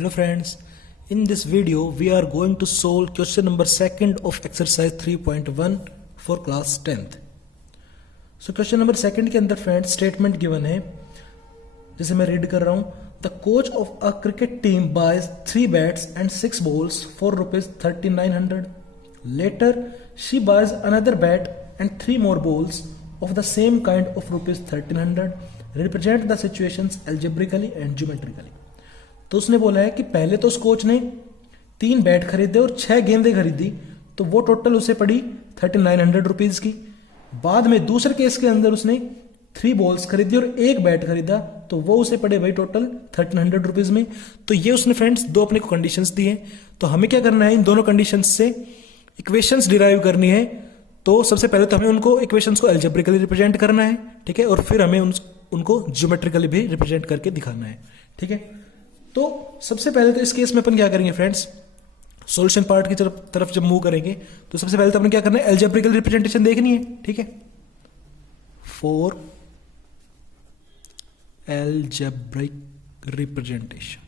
Hello friends, in this video we are going to solve question number 2 of exercise 3.1 for class 10th. So question number 2 के अंदर friends statement given है, जैसे मैं read कर रहा हूँ. The coach of a cricket team buys 3 bats and 6 balls for ₹3900. Later she buys another bat and 3 more balls of the same kind of ₹1300. Represent the situations algebraically and geometrically. तो उसने बोला है कि पहले तो उस कोच ने 3 bat खरीदे और 6 गेंदें खरीदी, तो वो टोटल उसे पड़ी 3900 रुपीज की. बाद में दूसरे केस के अंदर उसने 3 बॉल्स खरीदी और 1 बैट खरीदा, तो वो उसे पड़े भाई टोटल 1300 रुपीज में. तो ये उसने फ्रेंड्स दो अपने को कंडीशंस दी हैं. तो हमें क्या करना है, इन दोनों कंडीशंस से इक्वेशंस डिराइव करनी है. तो सबसे पहले तो हमें उनको इक्वेशंस को एल्जेब्रिकली रिप्रेजेंट करना है, ठीक है, और फिर हमें उनको ज्योमेट्रिकली भी रिप्रेजेंट करके दिखाना है, ठीक है. तो सबसे पहले तो इस केस में अपन क्या करेंगे फ्रेंड्स, सॉल्यूशन पार्ट की तरफ जब मूव करेंगे तो सबसे पहले तो अपन क्या करना है, एल्जेब्रिकल रिप्रेजेंटेशन देखनी है, ठीक है. फॉर एल्जेब्रिक रिप्रेजेंटेशन,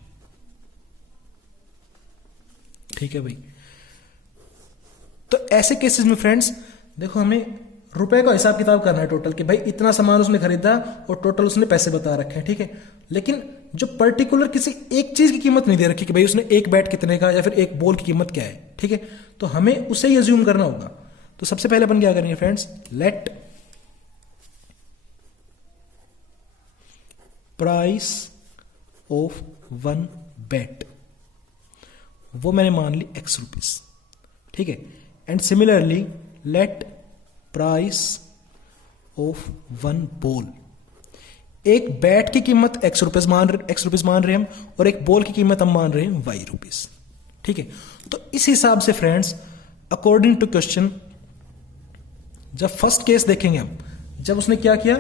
ठीक है भाई. तो ऐसे केसेस में फ्रेंड्स देखो, हमें रुपए का हिसाब किताब करना है टोटल, कि भाई इतना सामान उसने खरीदा और टोटल उसने पैसे बता रखे हैं, ठीक है. लेकिन जो पर्टिकुलर किसी एक चीज की कीमत नहीं दे रखी कि भाई उसने एक बैट कितने का या फिर एक बॉल की कीमत क्या है, ठीक है. तो हमें उसे ही अज्यूम करना होगा. तो सबसे पहले अपन क्या करेंगे friends, late price of 1 bat, वो मैंने मान ली X रुपीज, ठीक है. And similarly late price of 1 ball, एक बैट की कीमत X रुपीज मान रहे हम, और एक बॉल की कीमत हम मान रहे हैं Y रुपीज, ठीक है. तो इस हिसाब से फ्रेंड्स अकॉर्डिंग टू क्वेश्चन, जब फर्स्ट केस देखेंगे हम, जब उसने क्या किया,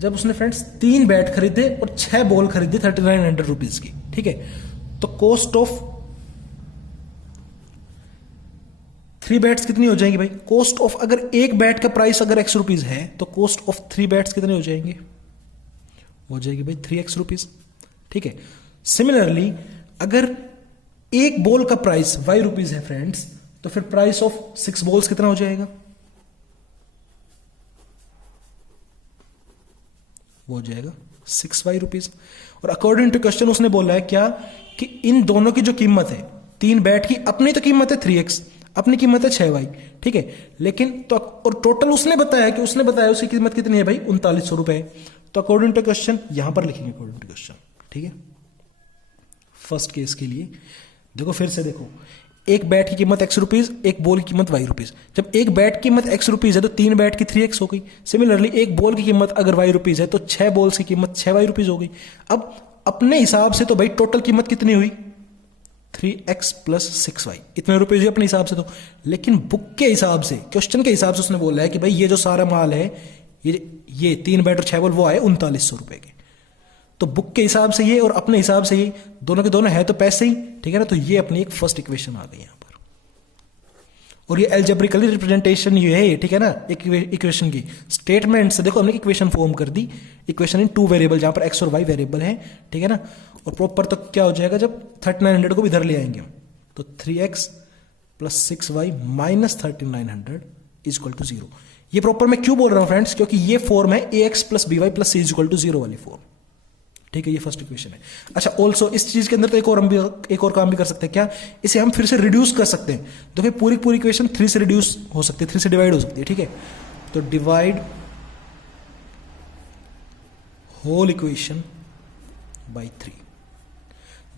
जब उसने फ्रेंड्स 3 बैट खरीदे और 6 बॉल खरीदे 3900 रुपीज की, ठीक है. तो कॉस्ट ऑफ 3 बैट्स कितनी हो जाएंगी भाई, कॉस्ट ऑफ, अगर एक बैट का प्राइस अगर X रुपीज है तो कॉस्ट ऑफ 3 बैट्स कितने हो जाएंगे, हो जाएगी भाई 3X रुपीज, ठीक है. सिमिलरली अगर एक बॉल का प्राइस Y रुपीज है फ्रेंड्स, तो फिर प्राइस ऑफ 6 बॉल्स कितना हो जाएगा, वो हो जाएगा 6Y रुपीज. और अकॉर्डिंग टू क्वेश्चन उसने बोला है क्या, कि इन दोनों की जो कीमत है, 3 बैट की अपनी तो कीमत है 3X, अपनी कीमत है 6Y, ठीक है. लेकिन तो और टोटल उसने बताया उसकी कीमत कितनी है भाई, 3900 रुपए. तो अकॉर्डिंग टू क्वेश्चन यहां पर लिखेंगे अकॉर्डिंग टू क्वेश्चन, ठीक है. फर्स्ट केस के लिए देखो, फिर से देखो, एक बैट की कीमत X रुपीज, एक बॉल की कीमत Y रुपीज. जब एक बैट की कीमत X रुपीज है तो 3 बैट की 3X हो गई. सिमिलरली एक बॉल की कीमत अगर Y रुपीज है तो 6 बॉल्स की कीमत 6Y रुपीज हो गई. अब अपने हिसाब से तो भाई टोटल कीमत कितनी हुई, 3X प्लस 6Y, इतने रुपए हुए अपने हिसाब से तो. लेकिन बुक के हिसाब से, क्वेश्चन के हिसाब से उसने बोला है कि भाई ये जो सारा माल है, ये 3 बैट और 6 बॉल, वो आए 3900 रुपए के. तो बुक के हिसाब से ये और अपने हिसाब से ये, दोनों के दोनों है तो पैसे ही, ठीक है ना. तो ये अपनी एक फर्स्ट इक्वेशन आ गई यहां पर, और ये एल्जेब्रिकली रिप्रेजेंटेशन ये है, ठीक है ना. एक इक्वेशन की स्टेटमेंट से देखो हमने इक्वेशन फॉर्म कर दी, इक्वेशन इन 2 वेरिएबल, जहां पर X और Y वेरिएबल है, ठीक है ना. और प्रॉपर तो क्या हो जाएगा, जब 3900 को भी इधर ले आएंगे हम, तो 3X plus 6Y minus 3900 is equal to 0. ये प्रॉपर मैं क्यों बोल रहा हूं फ्रेंड्स, क्योंकि ये फॉर्म है AX plus BY plus C is equal to 0 वाली फॉर्म, ठीक है. ये फर्स्ट इक्वेशन है. अच्छा, ऑल्सो इस चीज के अंदर तो एक और काम भी कर सकते हैं क्या, इसे हम फिर से रिड्यूस कर सकते हैं. देखो पूरी इक्वेशन 3 से रिड्यूस हो सकती है, 3 से डिवाइड हो सकती है, ठीक है. तो डिवाइड होल इक्वेशन बाई 3,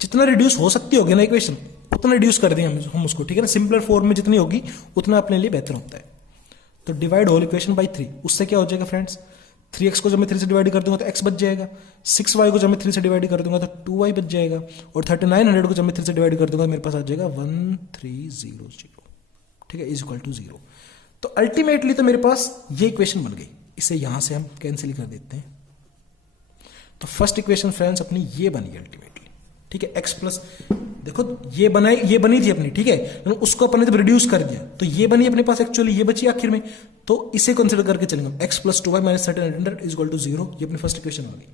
जितना रिड्यूस हो सकती होगी ना इक्वेशन, उतना रिड्यूस कर देंगे हम उसको, ठीक है ना. सिंपलर फॉर्म में जितनी होगी उतना अपने लिए बेहतर होता है. तो डिवाइड होल इक्वेशन बाई 3, उससे क्या हो जाएगा फ्रेंड्स, 3X को जब मैं 3 से डिवाइड कर दूंगा तो X बच जाएगा, 6Y को जब मैं 3 से डिवाइड कर दूंगा तो 2Y बच जाएगा, और 3900 को जब मैं 3 से डिवाइड कर दूंगा तो मेरे पास आ जाएगा 1300, ठीक है, इज इक्वल टू 0. तो अल्टीमेटली तो मेरे पास ये इक्वेशन बन गई. इसे यहां से हम कैंसिल कर देते हैं. तो फर्स्ट इक्वेशन फ्रेंड्स अपनी ये बनी अल्टीमेटली, ठीक है. X प्लस, देखो ये बनी थी अपनी, ठीक है, उसको अपने जब रिड्यूस कर दिया तो ये बनी अपने पास, एक्चुअली ये बची आखिर में. तो इसे कंसिडर करके चलेंगे, X plus 2Y minus 1300 is equal to 0. ये अपनी फर्स्ट इक्वेशन आ गई.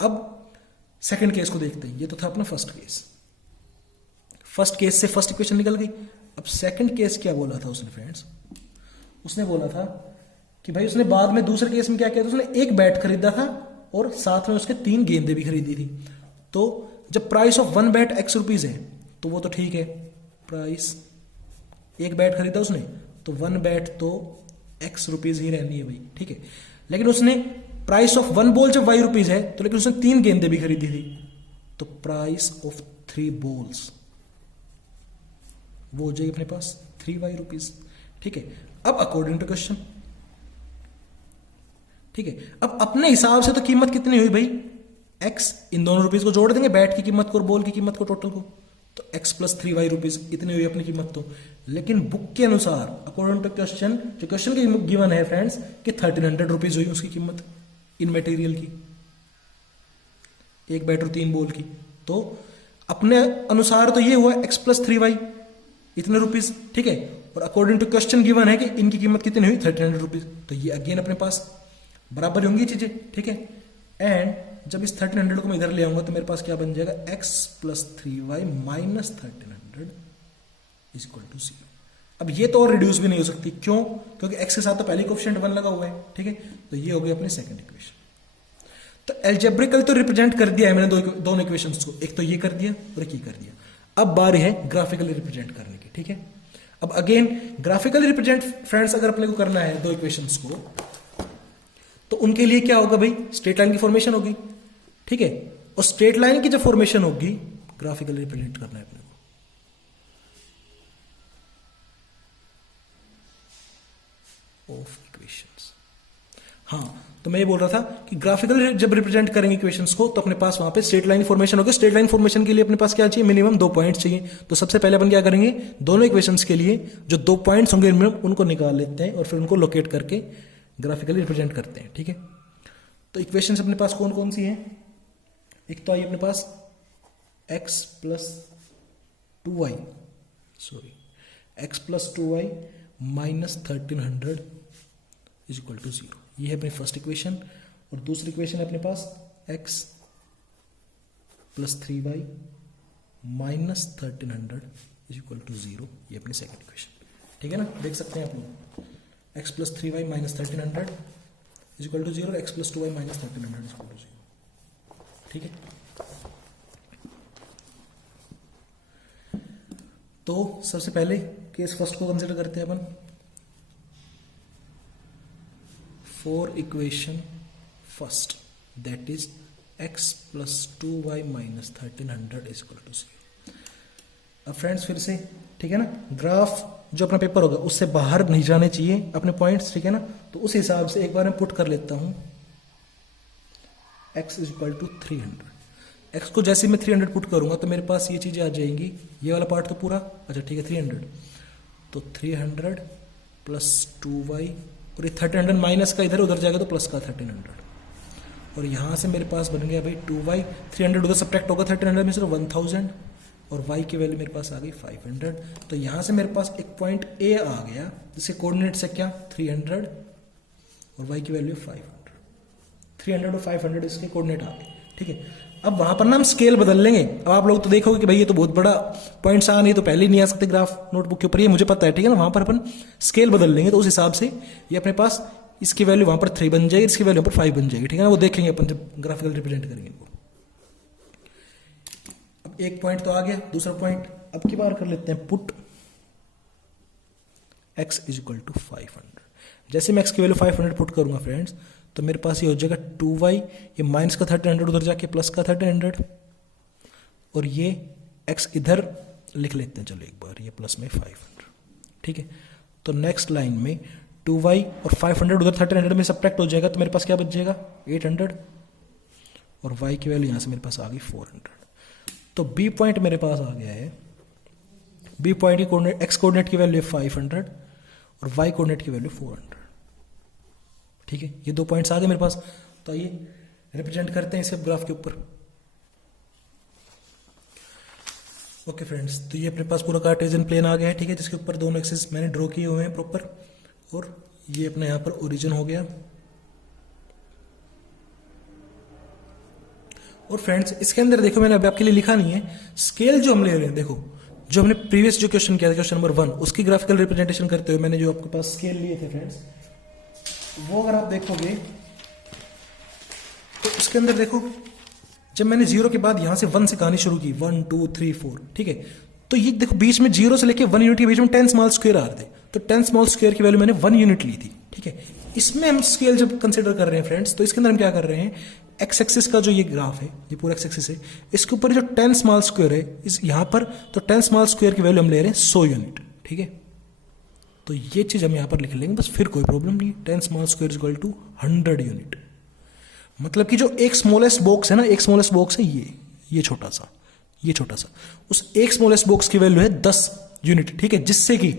अब सेकंड केस को देखते हैं. ये तो था अपना फर्स्ट केस. फर्स्ट केस से फर्स्ट इक्वेशन निकल गई। अब सेकंड केस क्या बोला था उसने फ्रेंड्स, उसने बोला था कि भाई उसने बाद में दूसरे केस में क्या किया था, उसने एक बैट खरीदा था और साथ में उसके 3 गेंदें भी खरीदी थी। तो जब price of 1 bat x rupees है तो वो तो ठीक है, प्राइस एक बैट खरीदा उसने तो 1 बैट तो x रुपीज ही रहनी है भाई, ठीक है। लेकिन उसने प्राइस ऑफ 1 बॉल जब y रुपीज है तो लेकिन उसने 3 गेंदें भी खरीदी थी, तो प्राइस ऑफ 3 बॉल्स वो हो जाएगी अपने पास 3y रुपीज, ठीक है। अब अकॉर्डिंग टू क्वेश्चन, ठीक है, अब अपने हिसाब से तो कीमत कितनी हुई भाई x, इन दोनों रुपीज को जोड़ देंगे, बैट की कीमत को और बॉल की कीमत को, टोटल को, तो x प्लस 3y रुपीज इतनी हुई अपनी कीमत तो। लेकिन बुक के अनुसार अकॉर्डिंग टू क्वेश्चन, जो क्वेश्चन के गिवन है फ्रेंड्स कि 1300 रुपीज हुई उसकी कीमत इन मटेरियल की, एक बैट और 3 बॉल की। तो अपने अनुसार तो ये हुआ x प्लस 3y इतने रुपीज, ठीक है। और अकॉर्डिंग टू क्वेश्चन गिवन है कि इनकी कीमत कितनी हुई 1300 रुपीज, तो ये अगेन अपने पास बराबर होंगी चीजें, ठीक है। एंड जब इस 1300 को मैं इधर ले आऊंगा तो मेरे पास क्या बन जाएगा x plus 3y minus 1300 is equal to 0। अब ये तो और रिड्यूस भी नहीं हो सकती, क्यों? क्योंकि x के साथ तो पहले कोएफिशिएंट 1 लगा हुआ है, ठीक है। तो ये हो गई अपनी सेकंड इक्वेशन। तो एल्जेब्रिकल तो रिप्रेजेंट कर दिया है मैंने दोनों इक्वेशंस को, एक तो ये कर दिया और एक ये कर दिया। अब बारी है ग्राफिकली रिप्रेजेंट करने की, ठीक है। अब अगेन ग्राफिकली रिप्रेजेंट फ्रेंड्स अगर अपने को करना है दो इक्वेशंस को, तो उनके लिए क्या होगा भाई, स्ट्रेट लाइन की फॉर्मेशन होगी, ठीक है। और स्ट्रेट लाइन की जब फॉर्मेशन होगी ग्राफिकली रिप्रेजेंट करना है अपने को ऑफ इक्वेशंस। हाँ, तो मैं ये बोल रहा था कि ग्राफिकल जब रिप्रेजेंट करेंगे इक्वेशंस को तो अपने पास वहां पे स्ट्रेट लाइन फॉर्मेशन होगी। स्ट्रेट लाइन फॉर्मेशन के लिए अपने पास क्या चाहिए, मिनिमम 2 पॉइंट चाहिए। तो सबसे पहले अपन क्या करेंगे, दोनों इक्वेशंस के लिए जो 2 पॉइंट्स होंगे उनको निकाल लेते हैं और फिर उनको लोकेट करके ग्राफिकली रिप्रेजेंट करते हैं, ठीक है। तो इक्वेशंस अपने पास कौन कौन सी है, एक तो आई अपने पास x plus 2y minus 1300 is equal to 0, ये है अपनी फर्स्ट इक्वेशन। और दूसरी इक्वेशन है अपने पास x plus 3y minus 1300 is equal to 0, ये अपनी सेकंड इक्वेशन, ठीक है ना। देख सकते हैं आप लोग, x plus 3y minus 1300 is equal to 0, x plus 2y minus 1300 is equal to 0, ठीक है। तो सबसे पहले केस फर्स्ट को कंसिडर करते हैं अपन, for equation first that is x plus 2y minus 1300 is equal to 0। अब फ्रेंड्स फिर से, ठीक है ना, ग्राफ जो अपना पेपर होगा उससे बाहर नहीं जाने चाहिए अपने पॉइंट्स, ठीक है ना। तो उस हिसाब से एक बार मैं पुट कर लेता हूं x is equal to 300। x को जैसे मैं 300 पुट करूंगा तो मेरे पास ये चीजें आ जाएंगी, ये वाला पार्ट तो पूरा, अच्छा ठीक है 300, तो 300 प्लस 2y और ये 1300 माइनस का इधर उधर जाएगा तो प्लस का 1300, और यहां से मेरे पास बन गया भाई 2y, 300 उधर सब्ट्रैक्ट होगा 1300 में से 1000 और y की वैल्यू मेरे पास आ गई 500। तो यहां से मेरे पास एक पॉइंट A आ गया जिसके कोऑर्डिनेट से क्या 300 और y की वैल्यू 500, 300 और 500 इसके कोऑर्डिनेट आ गए, ठीक है। अब वहां पर ना हम स्केल बदल लेंगे। अब आप लोग तो देखोगे कि भाई ये तो बहुत बड़ा पॉइंट्स आ नहीं तो पहले ही नहीं आ सकते ग्राफ नोटबुक के ऊपर, ये मुझे पता है, ठीक है ना। वहां पर अपन स्केल बदल लेंगे तो उस हिसाब से ये अपने पास इसकी वैल्यू वहां पर 3 बन जाएगी, इसकी वैल्यू पर 5 बन जाएगी, ठीक है ना। वो देखेंगे अपन जब ग्राफिकल रिप्रेजेंट करेंगे इनको। अब एक पॉइंट तो आ गया, दूसरा पॉइंट अब की बार कर लेते हैं put x is equal to 500। जैसे मैं x की वैल्यू 500 पुट करूंगा फ्रेंड्स तो मेरे पास ये हो जाएगा 2y, ये माइनस का 1300 उधर जाके प्लस का 1300, और ये x इधर लिख लेते हैं, चलो एक बार ये प्लस में 500, ठीक है। तो नेक्स्ट लाइन में 2y और 500 उधर 1300 में सब्ट्रैक्ट हो जाएगा तो मेरे पास क्या बच जाएगा 800, और y की वैल्यू यहां से मेरे पास आ गई 400। तो b पॉइंट मेरे पास आ गया है, b पॉइंट की कोऑर्डिनेट x कोऑर्डिनेट की वैल्यू है 500 और y कोऑर्डिनेट की वैल्यू 400, ठीक है। ये 2 पॉइंट्स आ गए मेरे पास। तो आइए रिप्रेजेंट करते हैं इसे ग्राफ के ऊपर। ओके फ्रेंड्स, तो ये अपने पास पूरा कार्टेशियन प्लेन आ गया है, ठीक है, जिसके ऊपर दोनों एक्सिस मैंने ड्रॉ किए हुए हैं प्रॉपर, और ये अपना यहां पर ओरिजिन हो गया। और फ्रेंड्स इसके अंदर देखो मैंने अभी आपके लिए लिखा नहीं है, स्केल जो हम ले रहे हैं, देखो जो हमने प्रीवियस जो क्वेश्चन किया था क्वेश्चन नंबर 1, उसकी ग्राफिकल रिप्रेजेंटेशन करते हुए मैंने जो आपके पास स्केल लिए थे फ्रेंड्स, वो अगर आप देखोगे तो उसके अंदर देखो, जब मैंने 0 के बाद यहां से 1 से कहानी शुरू की, 1 2 3 4, ठीक है, तो ये देखो बीच में 0 से लेके 1 यूनिट के बीच में 10 स्मॉल स्क्वायर आ रहे थे, तो 10 स्मॉल स्क्वायर की वैल्यू मैंने 1 यूनिट ली थी, ठीक है। इसमें हम स्केल जब कंसिडर कर रहे हैं फ्रेंड्स, तो इसके अंदर हम क्या कर रहे हैं, एक्स एक्सिस का जो ये ग्राफ है, ये पूरा एक्स एक्सिस है, इसके ऊपर जो 10 स्मॉल स्क्वायर है इस यहां पर, तो 10 स्मॉल स्क्वायर की वैल्यू हम ले रहे हैं 100 यूनिट, ठीक है। तो ये चीज हम यहां पर लिख लेंगे बस, फिर कोई प्रॉब्लम नहीं है। 10 small square is equal to 100 unit. मतलब कि जो एक स्मॉलेस्ट बॉक्स है ना, एक स्मॉलेस्ट बॉक्स है ये छोटा सा, ये छोटा सा, उस एक स्मॉलेस्ट बॉक्स की वैल्यू है 10 यूनिट, ठीक है, जिससे कि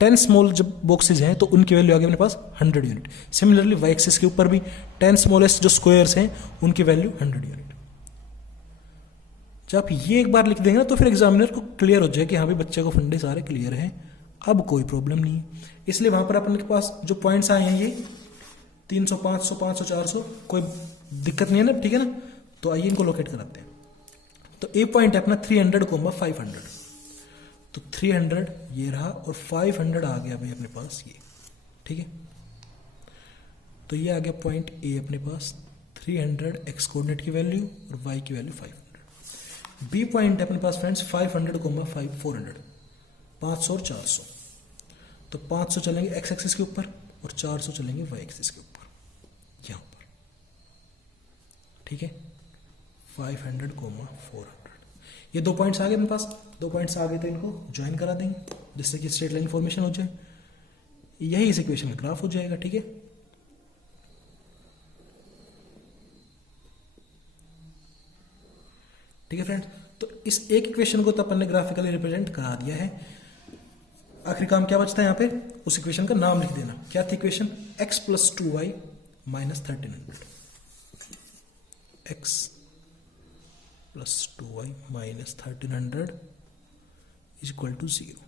10 स्मॉल जब बॉक्सेज हैं तो उनकी वैल्यू आ गई अपने पास 100 यूनिट। सिमिलरली वाई एक्सिस के ऊपर भी 10 स्मॉलेस्ट जो स्क्वायर्स हैं उनकी वैल्यू 100 यूनिट। जब आप ये एक बार लिख देंगे ना तो फिर एग्जामिनर को क्लियर हो जाए कि हाँ भाई बच्चे को फंडे सारे क्लियर हैं, अब कोई प्रॉब्लम नहीं है। इसलिए वहां पर अपन के पास जो पॉइंट्स आए हैं ये 300 500 500 400, कोई दिक्कत नहीं है ना, ठीक है ना। तो आइए इनको लोकेट कराते हैं। तो ए पॉइंट है अपना 300, 500, तो 300 ये रहा और 500 आ गया भाई अपने पास ये, ठीक है। तो ये आ गया पॉइंट ए अपने पास, 300 एक्स कोऑर्डिनेट की वैल्यू और वाई की वैल्यू 500। बी पॉइंट है अपने पास फ्रेंड्स 500, 400, 500 और 400, तो 500 चलेंगे एक्स एक्सिस के ऊपर और 400 चलेंगे वाई एक्सिस के ऊपर यहां पर, ठीक है। 500, 400, ये 2 पॉइंट्स आ गए मेरे पास। 2 पॉइंट्स आ गए तो इनको ज्वाइन करा देंगे जिससे कि स्ट्रेट लाइन फॉर्मेशन हो जाए, यही इस इक्वेशन का ग्राफ हो जाएगा, ठीक है। ठीक है फ्रेंड्स, तो इस एक इक्वेशन को तो अपन ने ग्राफिकली रिप्रेजेंट करा दिया है। आखिरी काम क्या बचता है यहाँ पे, उस इक्वेशन का नाम लिख देना। क्या थी equation, x + 2y - 1300, x + 2y - 1300 is equal to 0।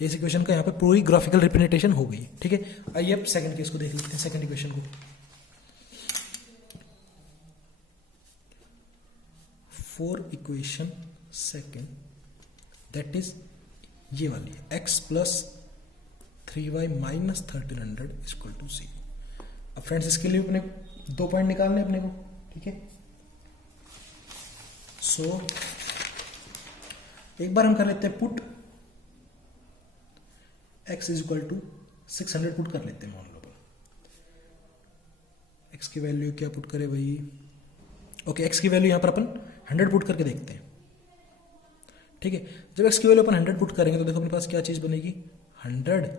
इस इक्वेशन का यहाँ पे पूरी ग्राफिकल रिप्रेजेंटेशन हो गई, ठीक है। आइए अब सेकंड केस को देख लेते हैं, सेकंड इक्वेशन को। For equation second, that is ये वाली है, x + 3y - 1300 is equal to 0। अब फ्रेंड्स इसके लिए अपने 2 पॉइंट निकालने अपने को, ठीक है। सो एक बार हम कर लेते हैं put, x is equal to 600 put कर लेते हैं, मान लो x की वैल्यू क्या पुट करें भाई, ओके, x की वैल्यू यहां पर अपन 100 पुट करके देखते हैं, ठीक है। जब x की वैल्यू अपन 100 पुट करेंगे तो देखो अपने पास क्या चीज बनेगी, 100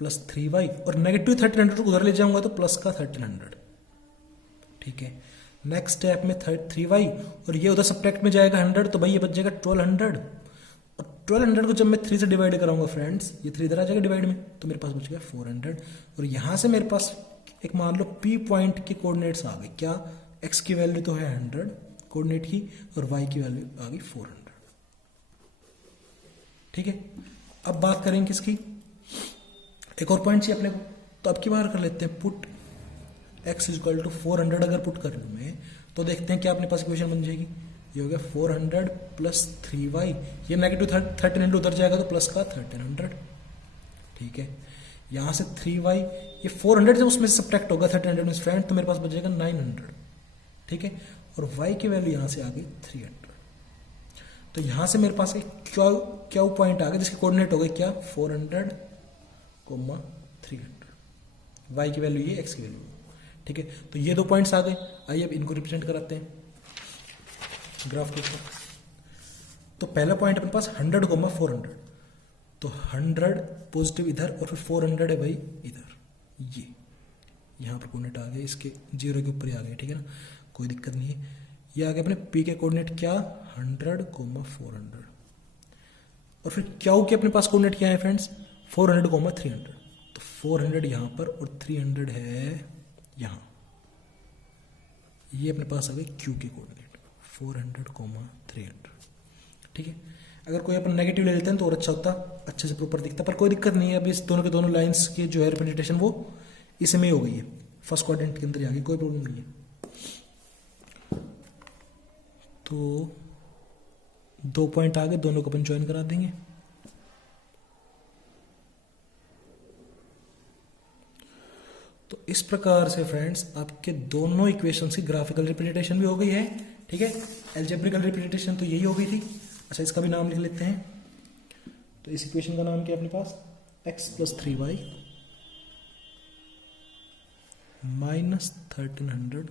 + 3y, और नेगेटिव 1300 को उधर ले जाऊंगा तो प्लस का 1300, ठीक है। नेक्स्ट स्टेप में 3y और ये उधर सब्ट्रैक्ट में जाएगा 100, तो भाई ये बच जाएगा 1200, और 1200 को जब मैं 3 से डिवाइड कराऊंगा फ्रेंड्स, ये 3 इधर आ जाएगा डिवाइड में, तो मेरे पास बच गया 400। और यहां से मेरे पास एक मान लो P पॉइंट के कोऑर्डिनेट्स आ गए, क्या, x की वैल्यू तो है 100 कोऑर्डिनेट की और y की वैल्यू आ गई 400, ठीक है। अब बात करेंगे किसकी, एक और पॉइंट चाहिए अपने को, तो अब की बार कर लेते हैं put x is equal to 400। अगर पुट कर लूं मैं तो देखते हैं क्या अपने पास इक्वेशन बन जाएगी, ये हो गया 400 + 3y, ये नेगेटिव 1300 उधर जाएगा तो प्लस का 1300, ठीक है। यहां से 3y, ये 400 जब उसमें से सब्ट्रैक्ट होगा 1300 में फ्रेंड, तो मेरे पास बच जाएगा 900, ठीक है। और y की वैल्यू यहां से आ गई 300, तो यहां से मेरे पास एक क्या पॉइंट आ गया जिसके कोऑर्डिनेट हो गए क्या, 400, 300, y की वैल्यू ये, x की वैल्यू, ठीक है। तो ये 2 पॉइंट्स आ गए। आइए अब इनको रिप्रेजेंट कराते हैं ग्राफ के ऊपर। तो पहला पॉइंट अपने पास 100, 400, तो 100 पॉजिटिव इधर और फिर 400 है भाई इधर, ये यहां पर कोऑर्डिनेट आ गए, इसके 0 के ऊपर ही आ गए, ठीक है ना, कोई दिक्कत नहीं है। ये आ गया अपने P के कोऑर्डिनेट क्या, 100, 400, और फिर Q के अपने पास कोऑर्डिनेट क्या है फ्रेंड्स, 400, 300, तो 400 यहां पर और 300 है यहां, ये अपने पास आ गए Q के कोऑर्डिनेट 400, 300, ठीक है। अगर कोई अपन नेगेटिव ले लेते हैं तो और अच्छा होता, अच्छे से प्रॉपर दिखता, पर कोई दिक्कत नहीं है। अभी इस दोनों के दोनों लाइंस की जो है रिप्रेजेंटेशन वो इसमें ही हो गई है, फर्स्ट क्वाड्रेंट के अंदर आ गई, कोई प्रॉब्लम नहीं है। तो 2 पॉइंट आ गए, दोनों को अपन ज्वाइन करा देंगे। तो इस प्रकार से फ्रेंड्स आपके दोनों इक्वेशंस की ग्राफिकल रिप्रेजेंटेशन भी हो गई है, ठीक है। एल्जेब्रिकल रिप्रेजेंटेशन तो यही हो गई थी। अच्छा, इसका भी नाम लिख लेते हैं। तो इस इक्वेशन का नाम क्या है अपने पास, x + 3y - 1300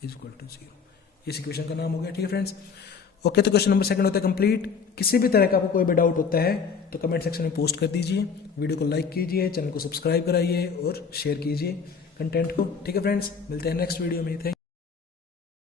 = 0। इस इक्वेशन का नाम हो गया, ठीक है फ्रेंड्स। ओके, तो क्वेश्चन नंबर 2 होता है कंप्लीट। किसी भी तरह का आपको कोई भी डाउट होता है तो कमेंट सेक्शन में पोस्ट कर दीजिए। वीडियो को लाइक कीजिए, चैनल को सब्सक्राइब कराइए और शेयर कीजिए कंटेंट को, ठीक है फ्रेंड्स। मिलते हैं नेक्स्ट वीडियो में। थैंक